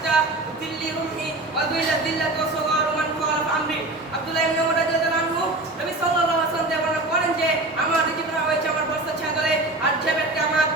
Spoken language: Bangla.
হাত্তা দিল্লি রুহি ওয়া দুইলা দিল্লাত ওয়া সাগারু মান খালাফ আমরি। আব্দুল্লাহ ইবনে উমর রাদিয়াল্লাহু আনহু নবী সাল্লাল্লাহু আলাইহি ওয়াসাল্লাম বর্ণনা করেন যে আমার রিজিক করা হয়েছে আমার বস্ত্র ছায়া তলে, আর যে ব্যক্তি আমার